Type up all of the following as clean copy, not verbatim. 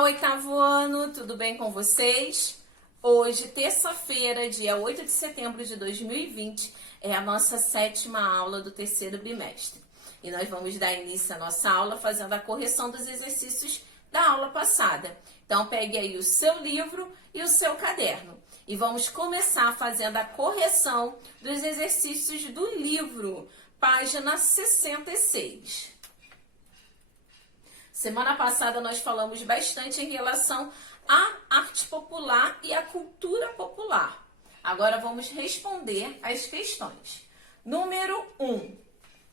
Olá, oitavo ano, tudo bem com vocês? Hoje, terça-feira, dia 8 de setembro de 2020, é a nossa sétima aula do terceiro bimestre. E nós vamos dar início à nossa aula fazendo a correção dos exercícios da aula passada. Então, pegue aí o seu livro e o seu caderno. E vamos começar fazendo a correção dos exercícios do livro, página 66. Semana passada nós falamos bastante em relação à arte popular e à cultura popular. Agora vamos responder as questões. Número 1.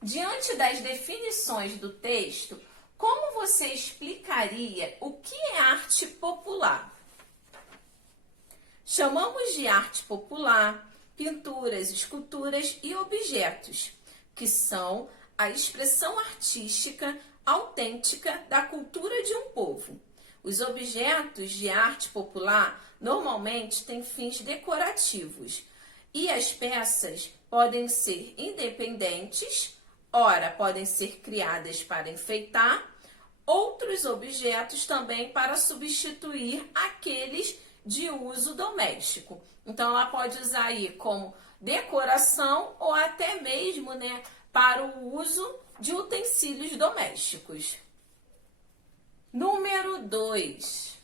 Diante das definições do texto, como você explicaria o que é arte popular? Chamamos de arte popular pinturas, esculturas e objetos, que são a expressão artística autêntica da cultura de um povo. Os objetos de arte popular normalmente têm fins decorativos e as peças podem ser independentes, ora podem ser criadas para enfeitar, outros objetos também para substituir aqueles de uso doméstico. Então ela pode usar aí como decoração ou até mesmo, para o uso de utensílios domésticos. Número 2.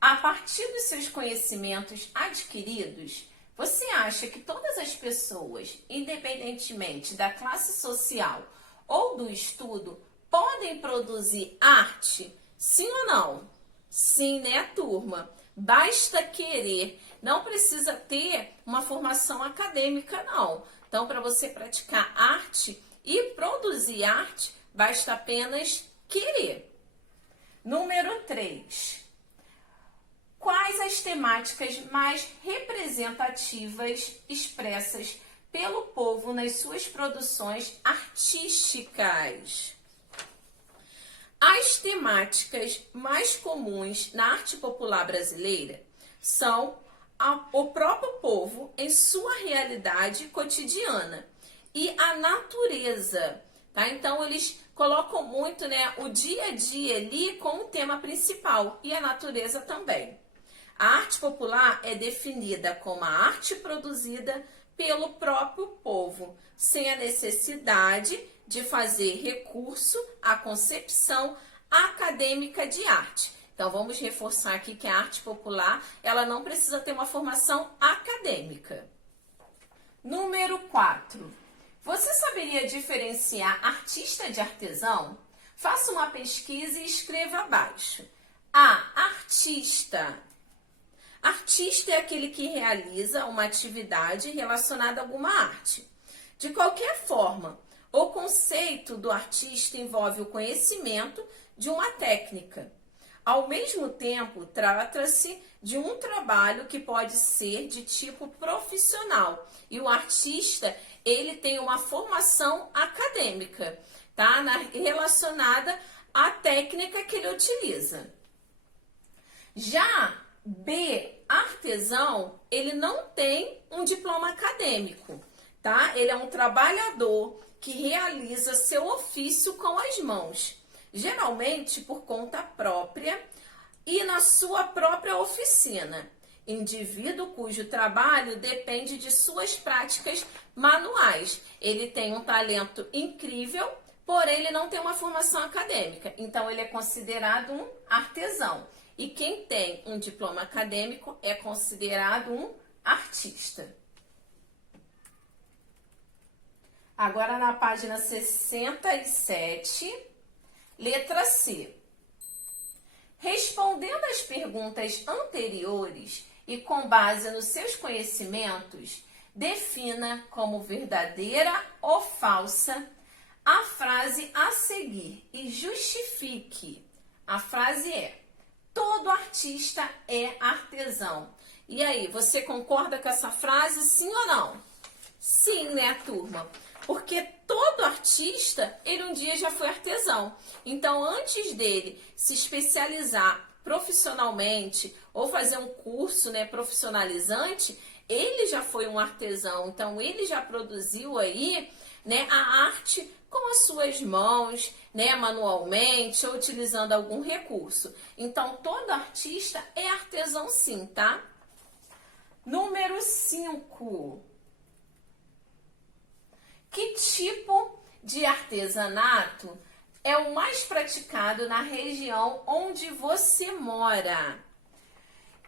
A partir dos seus conhecimentos adquiridos, você acha que todas as pessoas, independentemente da classe social ou do estudo, podem produzir arte? Sim ou não? Sim, né, turma? Basta querer. Não precisa ter uma formação acadêmica, não. Então, para você praticar arte e produzir arte, basta apenas querer. Número 3. Quais as temáticas mais representativas expressas pelo povo nas suas produções artísticas? As temáticas mais comuns na arte popular brasileira são o próprio povo em sua realidade cotidiana e a natureza, tá? Então eles colocam muito, o dia a dia ali como tema principal e a natureza também. A arte popular é definida como a arte produzida pelo próprio povo, sem a necessidade de fazer recurso à concepção acadêmica de arte. Então, vamos reforçar aqui que a arte popular, ela não precisa ter uma formação acadêmica. Número 4. Você saberia diferenciar artista de artesão? Faça uma pesquisa e escreva abaixo. Artista. Artista é aquele que realiza uma atividade relacionada a alguma arte. De qualquer forma, o conceito do artista envolve o conhecimento de uma técnica. Ao mesmo tempo, trata-se de um trabalho que pode ser de tipo profissional. E o artista, ele tem uma formação acadêmica, tá? Relacionada à técnica que ele utiliza. Já artesão, ele não tem um diploma acadêmico, tá? Ele é um trabalhador que realiza seu ofício com as mãos, geralmente por conta própria e na sua própria oficina. Indivíduo cujo trabalho depende de suas práticas manuais. Ele tem um talento incrível, porém ele não tem uma formação acadêmica. Então ele é considerado um artesão. E quem tem um diploma acadêmico é considerado um artista. Agora na página 67, letra C. Respondendo às perguntas anteriores e com base nos seus conhecimentos, defina como verdadeira ou falsa a frase a seguir e justifique. A frase é: todo artista é artesão. E aí, você concorda com essa frase, sim ou não? Sim, né, turma? Porque todo artista, ele um dia já foi artesão. Então, antes dele se especializar profissionalmente ou fazer um curso, profissionalizante, ele já foi um artesão. Então, ele já produziu aí, a arte com as suas mãos, né, manualmente ou utilizando algum recurso. Então, todo artista é artesão sim, tá? Número 5. Que tipo de artesanato é o mais praticado na região onde você mora?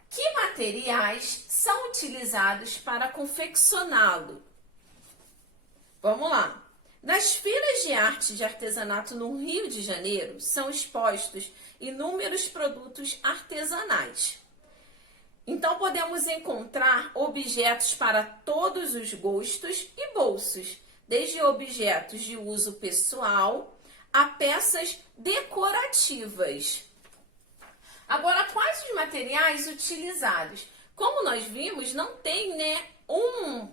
Que materiais são utilizados para confeccioná-lo? Vamos lá. Nas feiras de arte de artesanato no Rio de Janeiro, são expostos inúmeros produtos artesanais. Então, podemos encontrar objetos para todos os gostos e bolsos, desde objetos de uso pessoal a peças decorativas. Agora, quais os materiais utilizados? Como nós vimos, não tem, né, um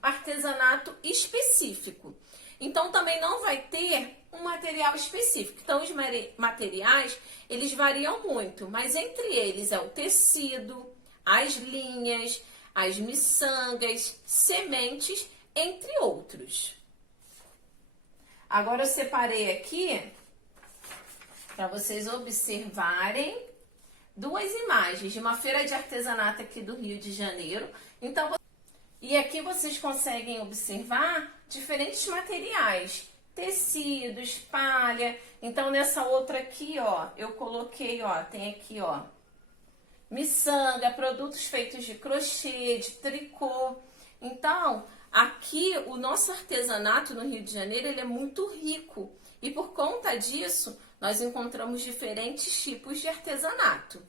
artesanato específico. Então, também não vai ter um material específico. Então, os materiais, eles variam muito, mas entre eles é o tecido, as linhas, as miçangas, sementes, entre outros. Agora, eu separei aqui para vocês observarem duas imagens de uma feira de artesanato aqui do Rio de Janeiro. Então, e aqui vocês conseguem observar diferentes materiais, tecidos, palha. Então, nessa outra aqui, ó, eu coloquei, ó, tem aqui, ó, miçanga, produtos feitos de crochê, de tricô. Então, aqui o nosso artesanato no Rio de Janeiro, ele é muito rico. E por conta disso, nós encontramos diferentes tipos de artesanato.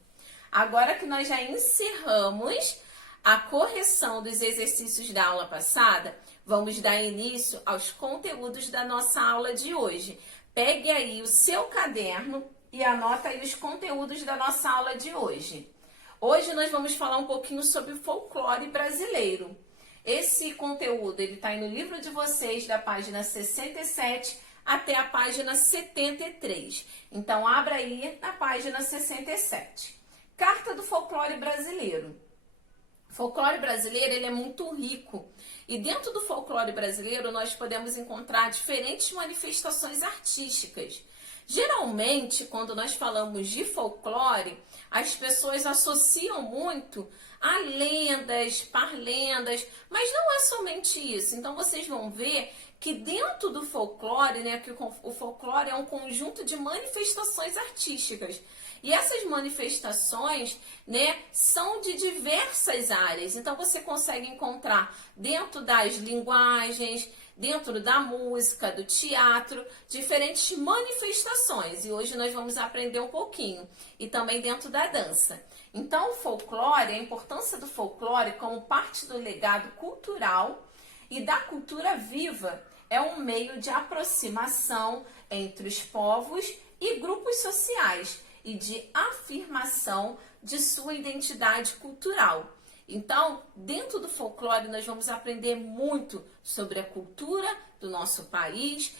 Agora que nós já encerramos a correção dos exercícios da aula passada, vamos dar início aos conteúdos da nossa aula de hoje. Pegue aí o seu caderno e anota aí os conteúdos da nossa aula de hoje. Hoje nós vamos falar um pouquinho sobre o folclore brasileiro. Esse conteúdo, ele está aí no livro de vocês, da página 67 até a página 73. Então, abra aí na página 67. Carta do folclore brasileiro. O folclore brasileiro, ele é muito rico. E dentro do folclore brasileiro, nós podemos encontrar diferentes manifestações artísticas. Geralmente, quando nós falamos de folclore, as pessoas associam muito a lendas, parlendas, mas não é somente isso. Então, vocês vão ver que dentro do folclore, né, que o folclore é um conjunto de manifestações artísticas. E essas manifestações, né, são de diversas áreas. Então, você consegue encontrar dentro das linguagens, dentro da música, do teatro, diferentes manifestações. E hoje nós vamos aprender um pouquinho. E também dentro da dança. Então, o folclore, a importância do folclore como parte do legado cultural e da cultura viva, é um meio de aproximação entre os povos e grupos sociais e de afirmação de sua identidade cultural. Então, dentro do folclore, nós vamos aprender muito sobre a cultura do nosso país.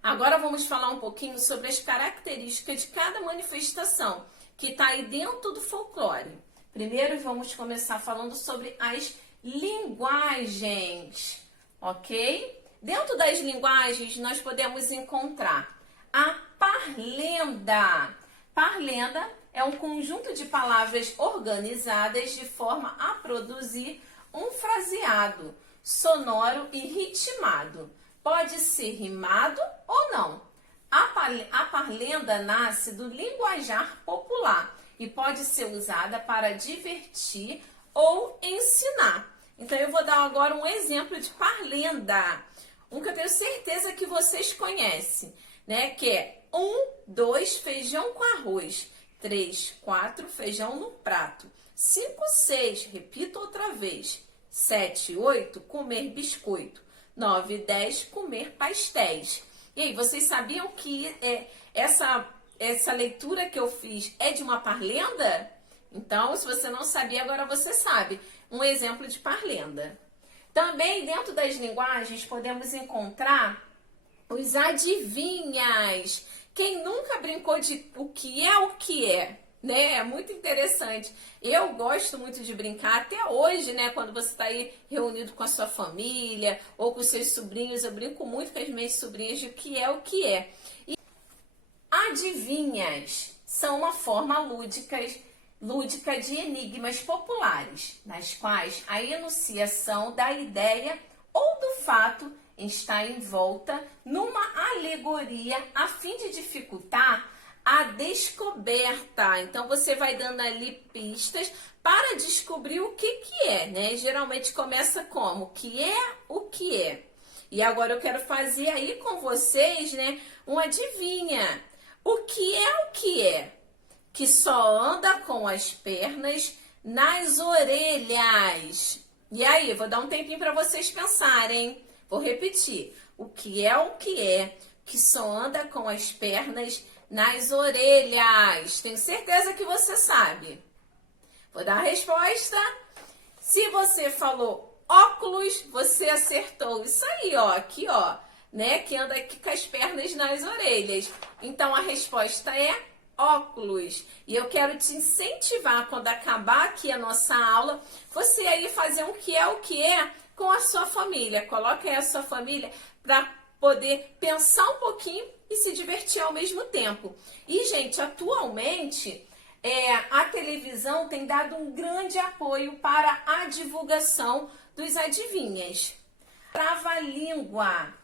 Agora vamos falar um pouquinho sobre as características de cada manifestação que está aí dentro do folclore. Primeiro, vamos começar falando sobre as linguagens, ok? Dentro das linguagens, nós podemos encontrar a parlenda. Parlenda é um conjunto de palavras organizadas de forma a produzir um fraseado sonoro e ritmado. Pode ser rimado ou não. A parlenda nasce do linguajar popular e pode ser usada para divertir ou ensinar. Então, eu vou dar agora um exemplo de parlenda. Um que eu tenho certeza que vocês conhecem, né? Que é 1, 2, feijão com arroz. 3, 4, feijão no prato. 5, 6, repito outra vez. 7, 8, comer biscoito. 9, 10, comer pastéis. E aí, vocês sabiam que essa leitura que eu fiz é de uma parlenda? Então, se você não sabia, agora você sabe. Um exemplo de parlenda. Também, dentro das linguagens, podemos encontrar os adivinhas. Quem nunca brincou de o que é, né? É muito interessante. Eu gosto muito de brincar, até hoje, né? Quando você está aí reunido com a sua família ou com seus sobrinhos, eu brinco muito com as minhas sobrinhas de o que é o que é. E adivinhas são uma forma lúdica de enigmas populares, nas quais a enunciação da ideia ou do fato está envolta numa alegoria a fim de dificultar a descoberta. Então você vai dando ali pistas para descobrir o que é, né? Geralmente começa como? Que é o que é. E agora eu quero fazer aí com vocês, né, um adivinha. O que é? Que só anda com as pernas nas orelhas. E aí, vou dar um tempinho para vocês pensarem. Vou repetir. O que é? Que só anda com as pernas nas orelhas. Tenho certeza que você sabe. Vou dar a resposta. Se você falou óculos, você acertou. Isso aí, ó, aqui, ó, né? Que anda aqui com as pernas nas orelhas. Então a resposta é óculos. E eu quero te incentivar, quando acabar aqui a nossa aula, você aí fazer o que é com a sua família. Coloque aí a sua família para poder pensar um pouquinho e se divertir ao mesmo tempo. E, gente, atualmente a televisão tem dado um grande apoio para a divulgação dos adivinhas. Trava-língua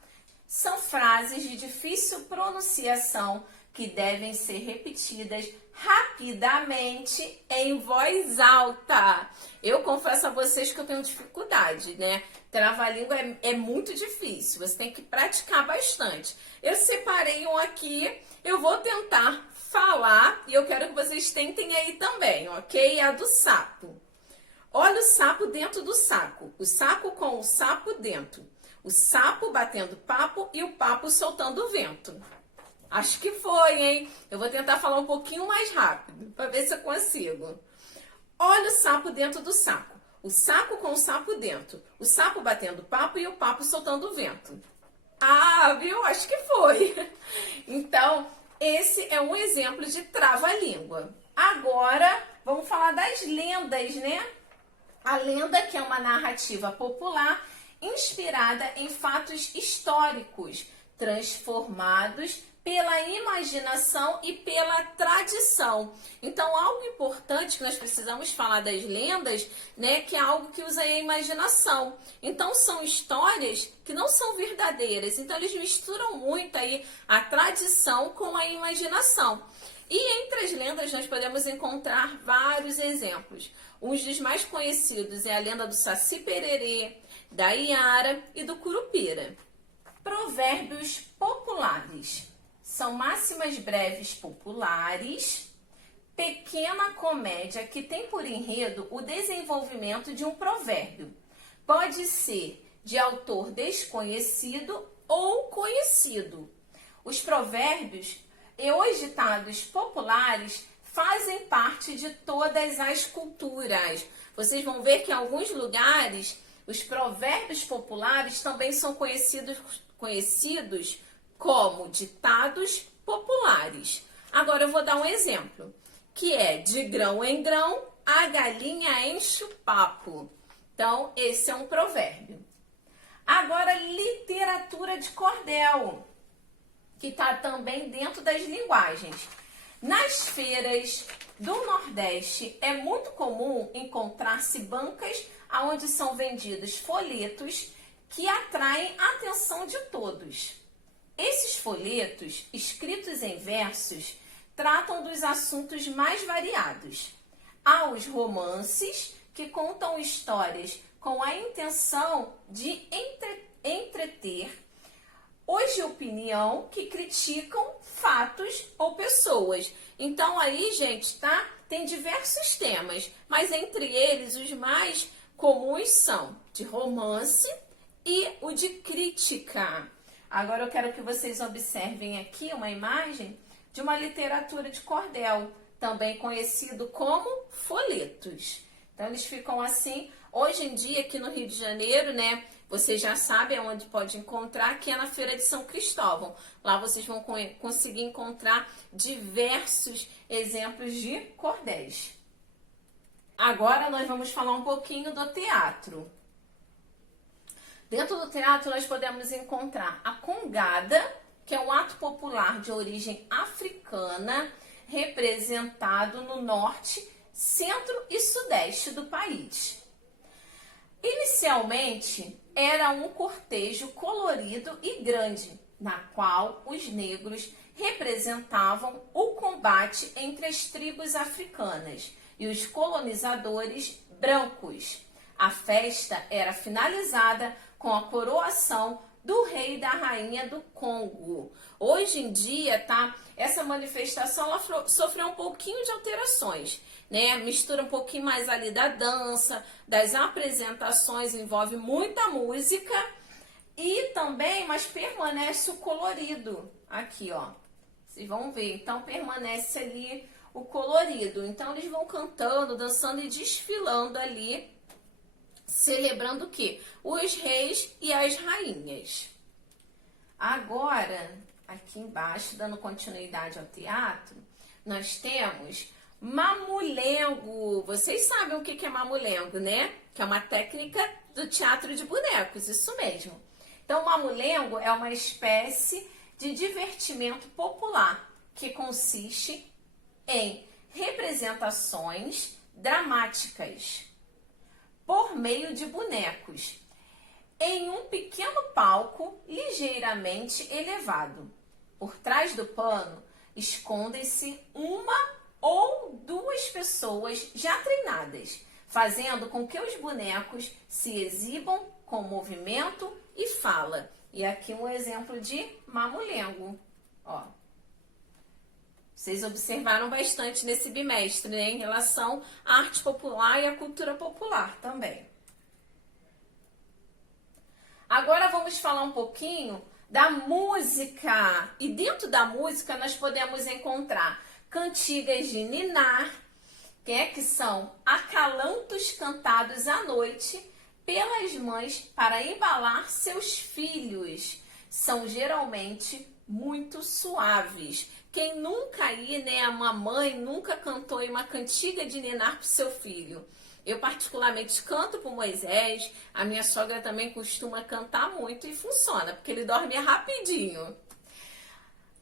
são frases de difícil pronunciação que devem ser repetidas rapidamente em voz alta. Eu confesso a vocês que eu tenho dificuldade, né? Trava-língua é muito difícil, você tem que praticar bastante. Eu separei um aqui, eu vou tentar falar e eu quero que vocês tentem aí também, ok? É a do sapo. Olha o sapo dentro do saco, o saco com o sapo dentro. O sapo batendo papo e o papo soltando o vento. Acho que foi, hein? Eu vou tentar falar um pouquinho mais rápido, para ver se eu consigo. Olha o sapo dentro do saco. O saco com o sapo dentro. O sapo batendo papo e o papo soltando o vento. Ah, viu? Acho que foi. Então, esse é um exemplo de trava-língua. Agora, vamos falar das lendas, né? A lenda, que é uma narrativa popular inspirada em fatos históricos, transformados pela imaginação e pela tradição. Então, algo importante que nós precisamos falar das lendas, né, que é algo que usa a imaginação. Então, são histórias que não são verdadeiras. Então, eles misturam muito aí a tradição com a imaginação. E entre as lendas nós podemos encontrar vários exemplos. Um dos mais conhecidos é a lenda do Saci-Pererê, da Iara e do Curupira. Provérbios populares. São máximas breves populares, pequena comédia que tem por enredo o desenvolvimento de um provérbio. Pode ser de autor desconhecido ou conhecido. Os provérbios e os ditados populares fazem parte de todas as culturas. Vocês vão ver que em alguns lugares os provérbios populares também são conhecidos como ditados populares. Agora eu vou dar um exemplo, que é: de grão em grão, a galinha enche o papo. Então, esse é um provérbio. Agora, literatura de cordel, que está também dentro das linguagens. Nas feiras do Nordeste, é muito comum encontrar-se bancas onde são vendidos folhetos que atraem a atenção de todos. Esses folhetos, escritos em versos, tratam dos assuntos mais variados. Há os romances, que contam histórias com a intenção de entreter. Os de opinião, que criticam fatos ou pessoas. Então aí, gente, tá? Tem diversos temas, mas entre eles os mais comuns são de romance e o de crítica. Agora eu quero que vocês observem aqui uma imagem de uma literatura de cordel, também conhecido como folhetos. Então eles ficam assim. Hoje em dia, aqui no Rio de Janeiro, né, vocês já sabem onde pode encontrar, que é na Feira de São Cristóvão. Lá vocês vão conseguir encontrar diversos exemplos de cordéis. Agora nós vamos falar um pouquinho do teatro. Dentro do teatro nós podemos encontrar a congada, que é um ato popular de origem africana, representado no norte, centro e sudeste do país. Inicialmente, era um cortejo colorido e grande, na qual os negros representavam o combate entre as tribos africanas e os colonizadores brancos. A festa era finalizada com a coroação do rei e da rainha do Congo. Hoje em dia, tá? Essa manifestação ela sofreu um pouquinho de alterações, né? Mistura um pouquinho mais ali da dança, das apresentações, envolve muita música e também, mas permanece o colorido aqui, ó. Vocês vão ver, então permanece ali o colorido. Então eles vão cantando, dançando e desfilando ali, celebrando o quê? Os reis e as rainhas. Agora, aqui embaixo, dando continuidade ao teatro, nós temos mamulengo. Vocês sabem o que é mamulengo, né? Que é uma técnica do teatro de bonecos, isso mesmo. Então, mamulengo é uma espécie de divertimento popular que consiste em representações dramáticas por meio de bonecos, em um pequeno palco ligeiramente elevado. Por trás do pano escondem-se uma ou duas pessoas já treinadas, fazendo com que os bonecos se exibam com movimento e fala. E aqui um exemplo de mamulengo, ó. Vocês observaram bastante nesse bimestre, né, em relação à arte popular e à cultura popular também. Agora vamos falar um pouquinho da música. E dentro da música nós podemos encontrar cantigas de ninar, que são acalantos cantados à noite pelas mães para embalar seus filhos. São geralmente muito suaves. Quem nunca aí, né, uma mãe nunca cantou uma cantiga de ninar para o seu filho? Eu particularmente canto para o Moisés, a minha sogra também costuma cantar muito e funciona, porque ele dorme rapidinho.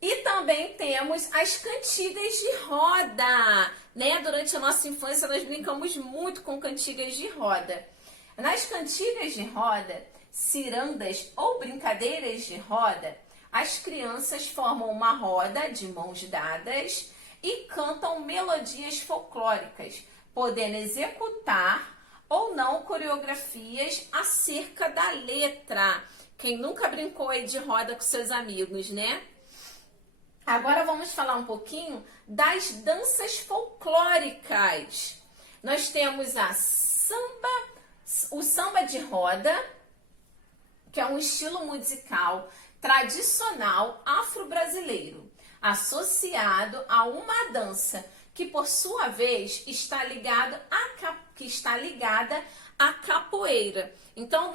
E também temos as cantigas de roda, né? Durante a nossa infância nós brincamos muito com cantigas de roda. Nas cantigas de roda, cirandas ou brincadeiras de roda, as crianças formam uma roda de mãos dadas e cantam melodias folclóricas, podendo executar ou não coreografias acerca da letra. Quem nunca brincou aí de roda com seus amigos, né? Agora vamos falar um pouquinho das danças folclóricas. Nós temos o samba de roda, que é um estilo musical tradicional afro-brasileiro, associado a uma dança que, por sua vez, está ligada à capoeira. Então,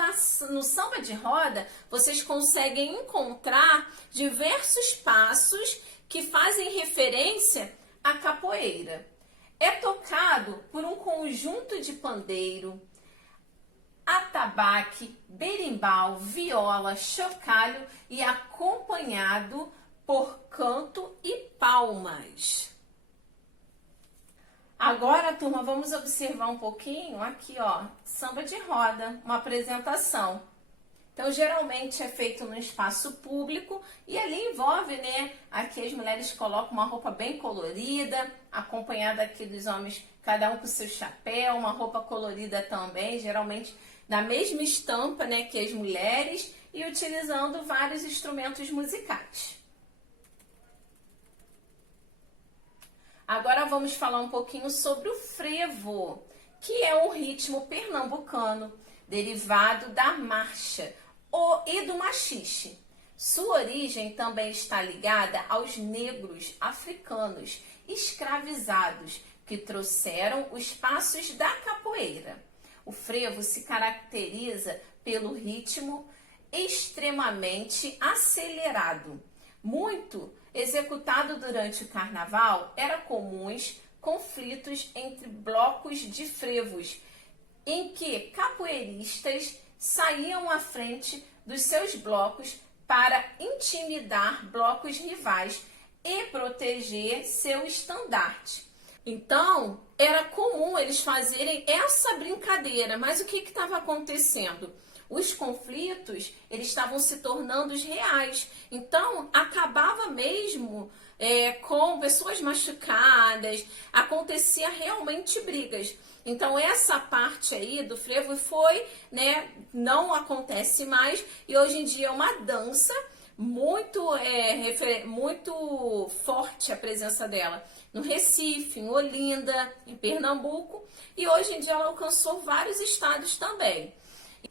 no samba de roda, vocês conseguem encontrar diversos passos que fazem referência à capoeira. É tocado por um conjunto de pandeiro, atabaque, berimbau, viola, chocalho e acompanhado por canto e palmas. Agora, turma, vamos observar um pouquinho aqui, ó, samba de roda, uma apresentação. Então, geralmente é feito no espaço público e ali envolve, né, aqui as mulheres colocam uma roupa bem colorida, acompanhada aqui dos homens, cada um com seu chapéu, uma roupa colorida também, geralmente da mesma estampa, né, que as mulheres, e utilizando vários instrumentos musicais. Agora vamos falar um pouquinho sobre o frevo, que é um ritmo pernambucano, derivado da marcha e do machixe. Sua origem também está ligada aos negros africanos escravizados, que trouxeram os passos da capoeira. O frevo se caracteriza pelo ritmo extremamente acelerado. Muito executado durante o carnaval, era comuns conflitos entre blocos de frevos, em que capoeiristas saíam à frente dos seus blocos para intimidar blocos rivais e proteger seu estandarte. Então, era comum eles fazerem essa brincadeira, mas o que estava acontecendo? Os conflitos, eles estavam se tornando reais. Então, acabava mesmo com pessoas machucadas, acontecia realmente brigas. Então, essa parte aí do frevo foi, não acontece mais, e hoje em dia é uma dança muito forte a presença dela no Recife, em Olinda, em Pernambuco, e hoje em dia ela alcançou vários estados também.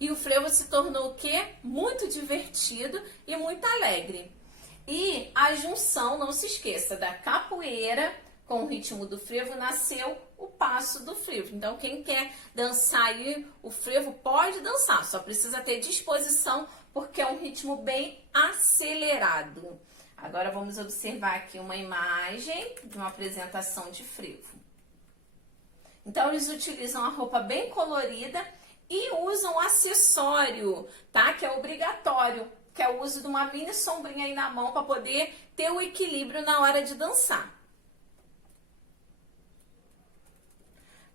E o frevo se tornou o quê? Muito divertido e muito alegre. E a junção, não se esqueça, da capoeira com o ritmo do frevo, nasceu o passo do frevo. Então, quem quer dançar aí o frevo pode dançar, só precisa ter disposição, porque é um ritmo bem acelerado. Agora vamos observar aqui uma imagem de uma apresentação de frevo. Então, eles utilizam a roupa bem colorida e usam acessório, tá? Que é obrigatório, que é o uso de uma mini sombrinha aí na mão para poder ter o equilíbrio na hora de dançar.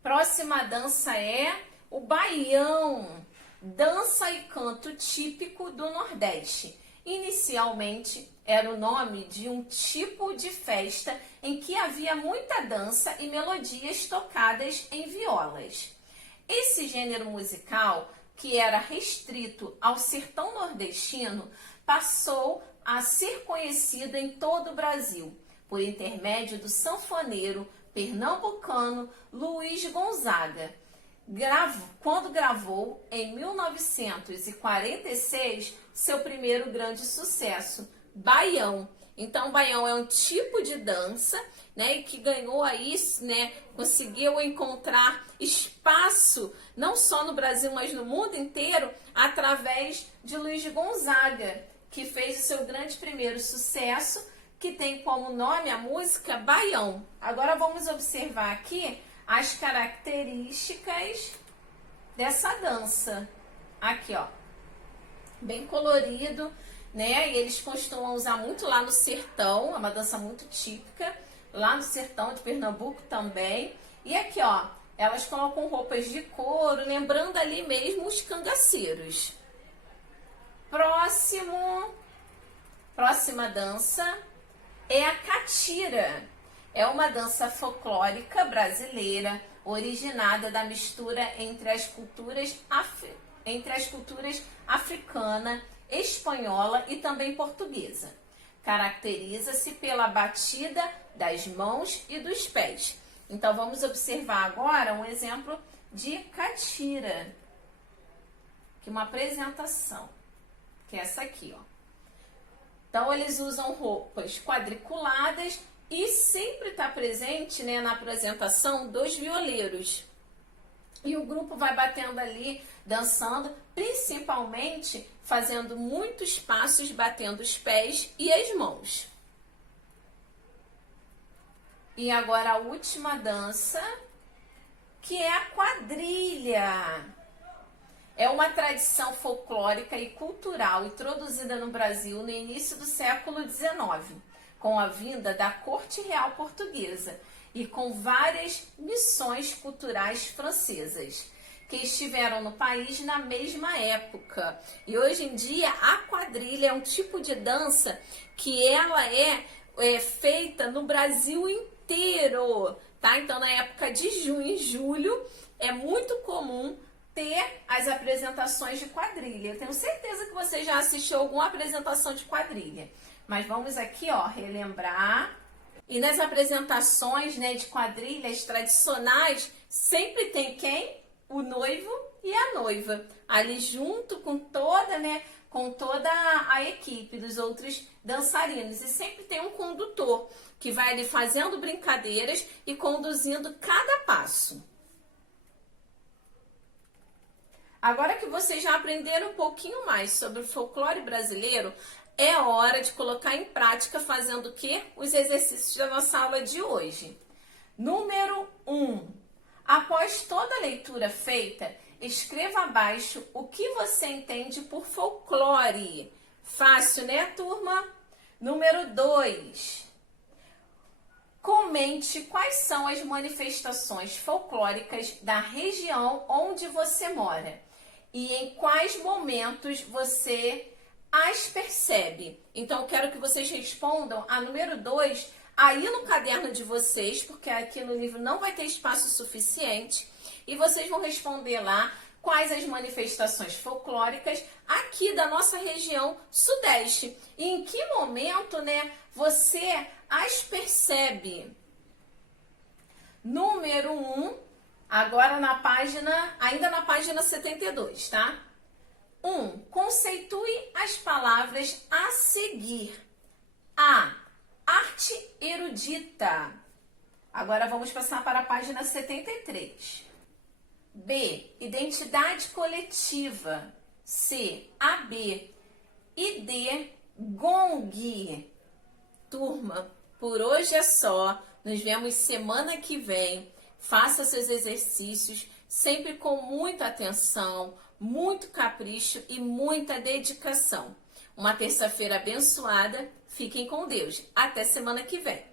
Próxima dança é o baião, dança e canto típico do Nordeste. Inicialmente era o nome de um tipo de festa em que havia muita dança e melodias tocadas em violas. Esse gênero musical, que era restrito ao sertão nordestino, passou a ser conhecido em todo o Brasil, por intermédio do sanfoneiro pernambucano Luiz Gonzaga, quando gravou, em 1946, seu primeiro grande sucesso, Baião. Então, baião é um tipo de dança, que ganhou aí, conseguiu encontrar espaço, não só no Brasil, mas no mundo inteiro, através de Luiz Gonzaga, que fez o seu grande primeiro sucesso, que tem como nome a música Baião. Agora vamos observar aqui as características dessa dança. Aqui, ó, bem colorido, e eles costumam usar muito lá no sertão, é uma dança muito típica, lá no sertão de Pernambuco também. E aqui, ó, elas colocam roupas de couro, lembrando ali mesmo os cangaceiros. Próxima dança é a catira. É uma dança folclórica brasileira, originada da mistura entre as culturas africana, espanhola e também portuguesa. Caracteriza-se pela batida das mãos e dos pés. Então, vamos observar agora um exemplo de catira, que é uma apresentação, que é essa aqui, ó. Então, eles usam roupas quadriculadas e sempre está presente, na apresentação, 2 violeiros. E o grupo vai batendo ali, dançando, principalmente fazendo muitos passos, batendo os pés e as mãos. E agora a última dança, que é a quadrilha. É uma tradição folclórica e cultural introduzida no Brasil no início do século XIX, com a vinda da Corte Real Portuguesa e com várias missões culturais francesas que estiveram no país na mesma época. E hoje em dia a quadrilha é um tipo de dança que ela é feita no Brasil inteiro, tá? Então, na época de junho e julho é muito comum ter as apresentações de quadrilha. Eu tenho certeza que você já assistiu alguma apresentação de quadrilha. Mas vamos aqui, ó, relembrar. E nas apresentações, de quadrilhas tradicionais, sempre tem quem? O noivo e a noiva. Ali junto com toda a equipe dos outros dançarinos. E sempre tem um condutor que vai ali fazendo brincadeiras e conduzindo cada passo. Agora que vocês já aprenderam um pouquinho mais sobre o folclore brasileiro, é hora de colocar em prática fazendo o quê? Os exercícios da nossa aula de hoje. Número 1. Após toda a leitura feita, escreva abaixo o que você entende por folclore. Fácil, né, turma? Número 2. Comente quais são as manifestações folclóricas da região onde você mora e em quais momentos você as percebe. Então, eu quero que vocês respondam a número 2 aí no caderno de vocês, porque aqui no livro não vai ter espaço suficiente, e vocês vão responder lá quais as manifestações folclóricas aqui da nossa região sudeste e em que momento, né, você as percebe. Número 1, agora ainda na página 72, tá? 1. Conceitue as palavras a seguir. A. Arte erudita. Agora vamos passar para a página 73. B. Identidade coletiva. C. AB. E D. Gong. Turma, por hoje é só. Nos vemos semana que vem. Faça seus exercícios sempre com muita atenção, muito capricho e muita dedicação. Uma terça-feira abençoada. Fiquem com Deus. Até semana que vem.